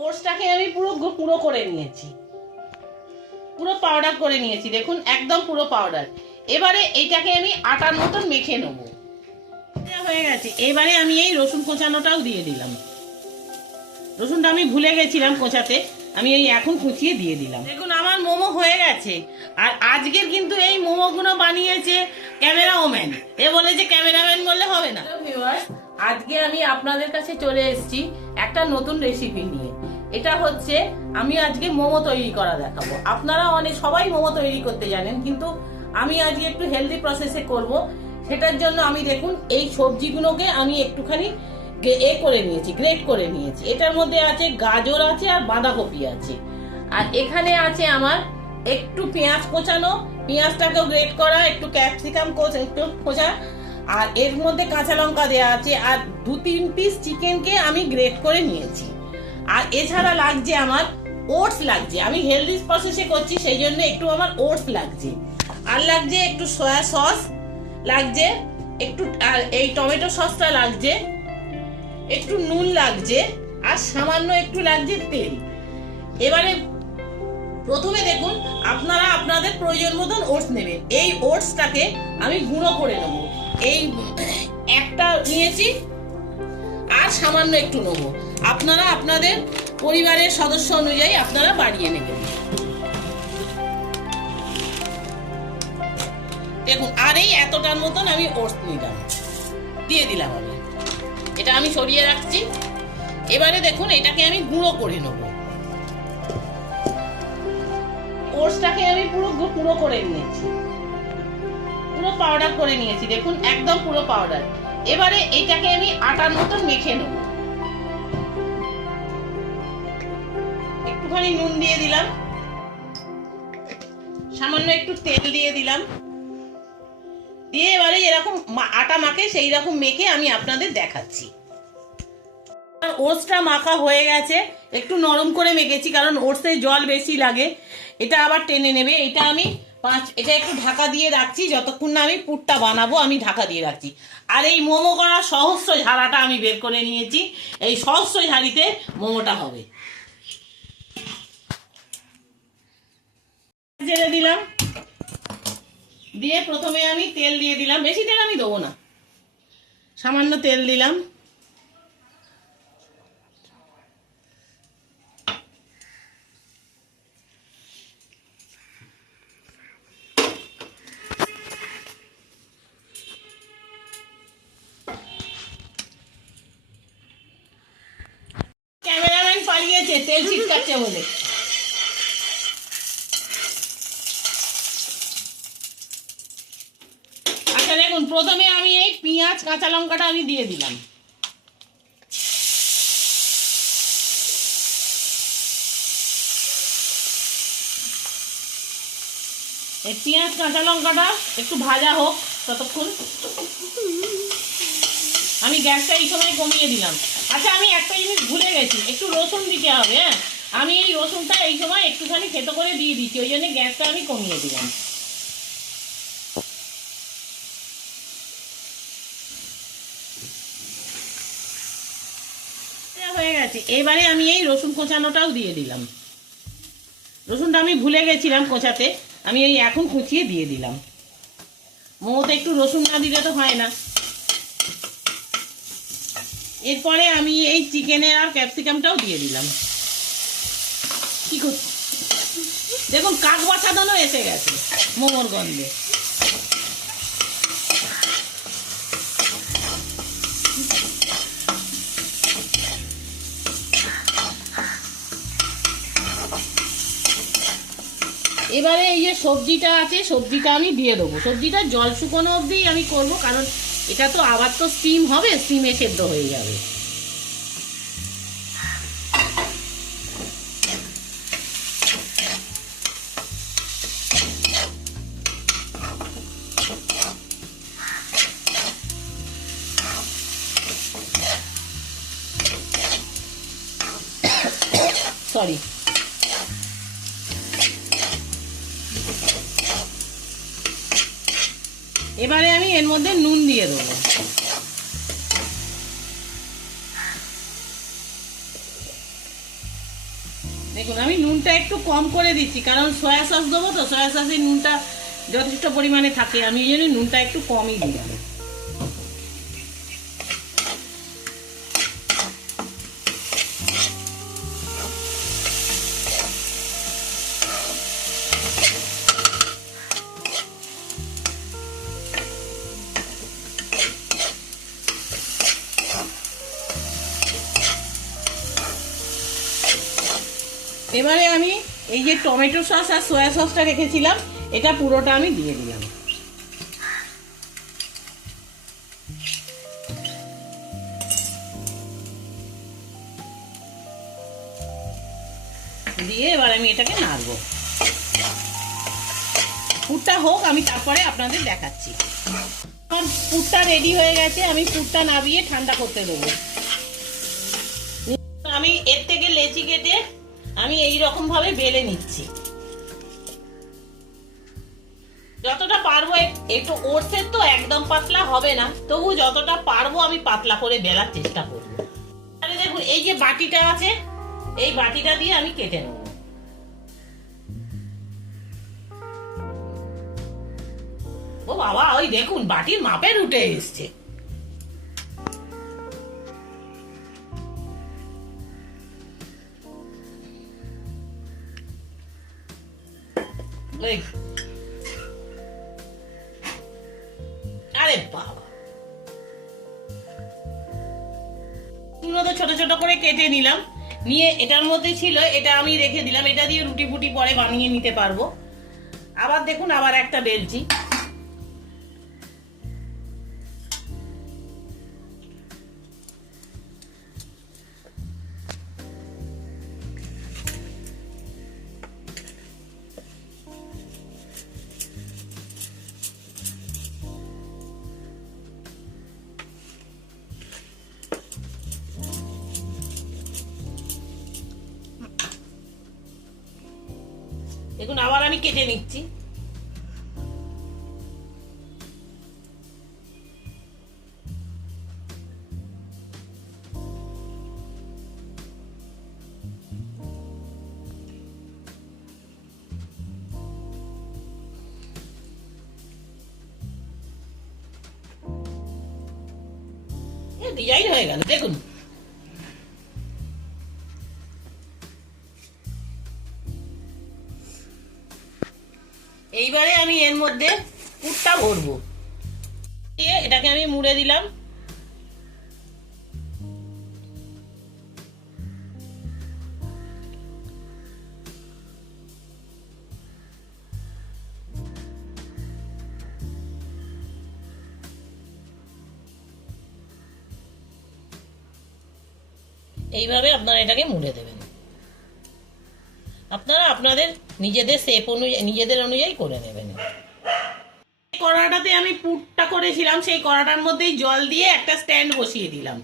ওটসটাকে আমি পুরো পুরো করে নিয়েছি, পুরো পাউডার করে নিয়েছি, দেখুন একদম পুরো পাউডার। এবারে এইটাকে আমি আটার মতন মেখে নেব। হয়ে গেছে। এবারে আমি এই রসুন কোচানোটাও দিয়ে দিলাম। রসুনটা আমি ভুলে গেছিলাম কোচাতে, আমি এই এখন কুচিয়ে দিয়ে দিলাম। দেখুন আমার মোমো হয়ে গেছে। আর আজকের কিন্তু এই মোমোগুলো বানিয়েছে ক্যামেরাম্যান। এ বলেছে ক্যামেরাম্যান বললে হবে না। আজকে আমি আপনাদের কাছে চলে এসেছি একটা নতুন রেসিপি নিয়ে। এটা হচ্ছে আমি আজকে মোমো তৈরি করা দেখাবো। আপনারা সবাই মোমো তৈরি করতে জানেন, কিন্তু আমি আজকে একটু হেলদি প্রসেসে করব। সেটার জন্য আমি দেখুন এই সবজিগুলোকে আমি একটুখানি করে নিয়েছি, গ্রেট করে নিয়েছি। এটার মধ্যে আছে গাজর আছে আর বাঁধাকপি আছে, আর এখানে আছে আমার একটু পেঁয়াজ কোচানো, পেঁয়াজটাকেও গ্রেট করা, একটু ক্যাপসিকাম একটু কোচা, আর এর মধ্যে কাঁচা লঙ্কা দেওয়া আছে, আর 2-3 পিস চিকেনকে আমি গ্রেট করে নিয়েছি। আর এছাড়া লাগছে আমার ওটস লাগছে, আমি হেলদি প্রসেসে করছি সেই জন্য একটু আমার ওটস লাগছে, আর লাগছে একটু সয়া সস লাগছে, একটু আর এই টমেটো সসটা লাগছে, একটু নুন লাগছে, আর সামান্য একটু লাগছে তেল। এবারে প্রথমে দেখুন আপনারা আপনাদের প্রয়োজন মতন ওটস নেবেন। এই ওটসটাকে আমি গুঁড়ো করে নেব। এই একটা নিয়েছি আর সামান্য একটু নেব। আপনারা আপনাদের পরিবারের সদস্য অনুযায়ী আপনারা বাড়িয়ে নেবেন। দেখুন আর এই এতটার মতন আমি ওটস নিলাম, দিয়ে দিলাম। আমি এটা আমি সরিয়ে রাখছি। এবারে দেখুন এটাকে আমি গুঁড়ো করে নেব। ওটসটাকে আমি পুরো করে নিয়েছি, পুরো পাউডার করে নিয়েছি, দেখুন একদম পুরো পাউডার। এবারে এটাকে আমি আটার মতন মেখে নেব। একটুখানি নুন দিয়ে দিলাম, সামান্য একটু তেল দিয়ে দিলাম, দিয়ে এবারে এরকম আটা মাখে সেই রকম মেখে আমি আপনাদের দেখাচ্ছি। ওটসটা মাখা হয়ে গেছে, একটু নরম করে মেখেছি কারণ ওটসে জল বেশি লাগে, এটা আবার টেনে নেবে। এটা আমি এটা একটু ঢাকা দিয়ে রাখছি, যতক্ষণ না আমি পুরটা বানাবো আমি ঢাকা দিয়ে রাখছি। আর এই মোমো করার সহস্র ঝাড়াটা আমি বের করে নিয়েছি, এই সহস্র ঝাড়িতে মোমোটা হবে। জেলে দিলাম, দিয়ে প্রথমে আমি তেল দিয়ে দিলাম, বেশি তেল আমি দেবো না, সামান্য তেল দিলাম। ক্যামেরাম্যান পালিয়েছে তেল ছিটকাচ্ছে বলে। আচ্ছা দেখুন প্রথমে আমি এই পেঁয়াজ কাঁচা লঙ্কাটা আমি দিয়ে দিলাম। এই পেঁয়াজ কাঁচা লঙ্কাটা একটু ভাজা হোক ততক্ষণ। আমি গ্যাসটা এই সময় কমিয়ে দিলাম। আচ্ছা আমি একটা জিনিস ভুলে গেছি, একটু রসুন দিতে হবে। হ্যাঁ আমি এই রসুনটা এই সময় একটুখানি থেতো করে দিয়ে দিচ্ছি, ওই জন্য গ্যাসটা আমি কমিয়ে দিলাম। হয়ে গেছে। এবারে আমি এই রসুন কোচানোটাও দিয়ে দিলাম। রসুনটা আমি ভুলে গেছিলাম কোচাতে, আমি এই এখন কুচিয়ে দিয়ে দিলাম। মোমোতে একটু রসুন না দিলে তো হয় না। এরপরে আমি এই চিকেনের আর ক্যাপসিকামটাও দিয়ে দিলাম। কি করছি দেখুন কাক বাছাদানো এসে গেছে মোমোর গন্ধে। এবারে এই যে সবজিটা আছে সবজিটা আমি দিয়ে দেবো। সবজিটা জল শুকনো অবধি আমি করবো, কারণ এটা তো আবার তো স্টিম হবে, স্টিমে সেদ্ধ হয়ে যাবে। সরি, এবারে আমি এর মধ্যে নুন দিয়ে দেবো। দেখুন আমি নুনটা একটু কম করে দিচ্ছি, কারণ সয়া সস দেবো তো, সয়া সসের নুনটা যথেষ্ট পরিমাণে থাকে, আমি এই জন্য নুনটা একটু কমই দিলাম। এবারে আমি এই যে টমেটো সস আর সয়া সসটা রেখেছিলাম, এটা পুরোটা আমি দিয়ে দিলাম। দিয়ে এবার আমি এটাকে নাড়বো। পুরটা হোক, আমি তারপরে আপনাদের দেখাচ্ছি। আমার পুরটা রেডি হয়ে গেছে, আমি পুরটা নামিয়ে ঠান্ডা করতে দেবো। আমি এর থেকে লেচি কেটে আমি এই রকম ভাবে বেলে নিচ্ছি, যতটা পারবো। একটু ওটসের তো একদম পাতলা হবে না, তবু যতটা পারবো আমি পাতলা করে বেলার চেষ্টা করবো। তাহলে দেখুন এই যে বাটিটা আছে, এই বাটিটা দিয়ে আমি কেটে নেব। ও বাবা, ওই দেখুন বাটির মাপের উঠে এসছে। আরে বাবা, ছোট ছোট করে কেটে নিলাম, নিয়ে এটার মধ্যে ছিল, এটা আমি রেখে দিলাম। এটা দিয়ে রুটি ফুটি পরে বানিয়ে নিতে পারবো। আবার দেখুন আবার একটা বেলছি। দেখুন আবার আমি কেটে নিচ্ছি। ডিজাইন হয়ে গেল দেখুন। এইবারে আমি এর মধ্যে পুরটা ভরবো। এটাকে আমি মুড়ে দিলাম। এইভাবে আপনারা এটাকে মুড়ে দেবেন। আপনারা আপনাদের নিজেদের শেপ অনুযায়ী, নিজেদের অনুযায়ী করে নেবেন। কড়াটাতে আমি পুরটা করেছিলাম, সেই কড়াটার মধ্যেই জল দিয়ে একটা স্ট্যান্ড বসিয়ে দিলাম।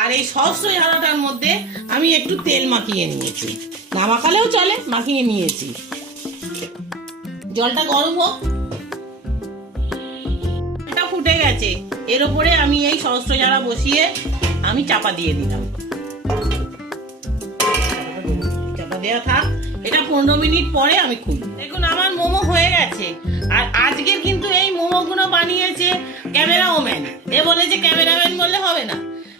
আর এই সস ঝাড়াটার মধ্যে আমি একটু তেল মাখিয়ে নিয়েছি, না মাখালেও চলে, মাখিয়ে নিয়েছি। জলটা গরম হোক। এটা ফুটে গেছে, এর উপরে আমি এই সস ঝাড়া বসিয়ে আমি চাপা দিয়ে দিলাম। চাপা দেওয়া থাক, এটা 15 মিনিট পরে আমি খুলব। দেখুন আমার মোমো হয়ে গেছে। আর আজকের কিন্তু এই মোমোগুলো বানিয়েছে ক্যামেরাম্যান। এ বলেছে ক্যামেরাম্যান বললে হবে না,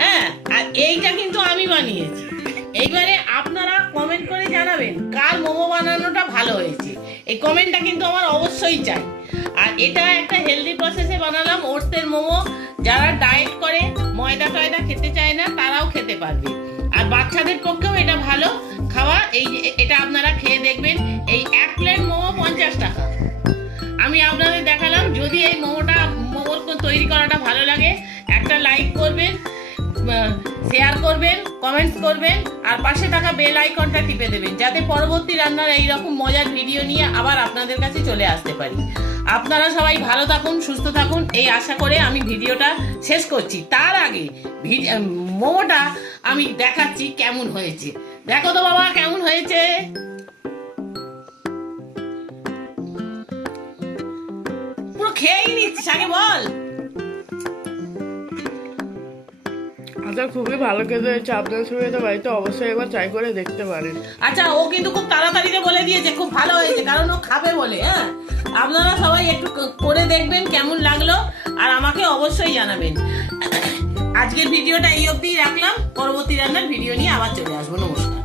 হ্যাঁ। আর এইটা কিন্তু আমি বানিয়েছি। এইবারে আপনারা কমেন্ট করে জানাবেন কার মোমো বানানোটা ভালো হয়েছে। এই কমেন্টটা কিন্তু আমার অবশ্যই চাই। আর এটা একটা হেলদি প্রসেসে বানালাম, ওটসের মোমো। যারা ডায়েট করে, ময়দা টয়দা খেতে চায় না, তারাও খেতে পারবে। আর বাচ্চাদের পক্ষেও এটা ভালো খাওয়া। এটা আপনারা খেয়ে দেখবেন। এই 1 প্লেট মোমো 50 টাকা। আমি আপনাদের দেখালাম। যদি এই মোমো তৈরি করাটা ভালো লাগে, একটা লাইক করবেন, শেয়ার করবেন, কমেন্টস করবেন, আর পাশে থাকা বেল আইকনটা টিপে দেবেন, যাতে পরবর্তী রান্নার এইরকম মজার ভিডিও নিয়ে আবার আপনাদের কাছে চলে আসতে পারি। আপনারা সবাই ভালো থাকুন, সুস্থ থাকুন, এই আশা করে আমি ভিডিওটা শেষ করছি। তার আগে মোমোটা আমি দেখাচ্ছি কেমন হয়েছে। দেখো তো বাবা কেমন হয়েছে। পুরো খেয়েই নিচ্ছিস, আগে বল। আচ্ছা, খুবই ভালো খেতে হয়েছে। আপনার সবাই তো বাড়িতে অবশ্যই একবার ট্রাই করে দেখতে পারেন। আচ্ছা, ও কিন্তু খুব তাড়াতাড়িতে বলে দিয়েছে খুব ভালো হয়েছে, কারণ ও খাবে বলে। হ্যাঁ, আপনারা সবাই একটু করে দেখবেন কেমন লাগলো, আর আমাকে অবশ্যই জানাবেন। আজকের ভিডিওটা এই অবধিই রাখলাম, পরবর্তী রান্নার ভিডিও নিয়ে আবার চলে আসবো। নমস্কার।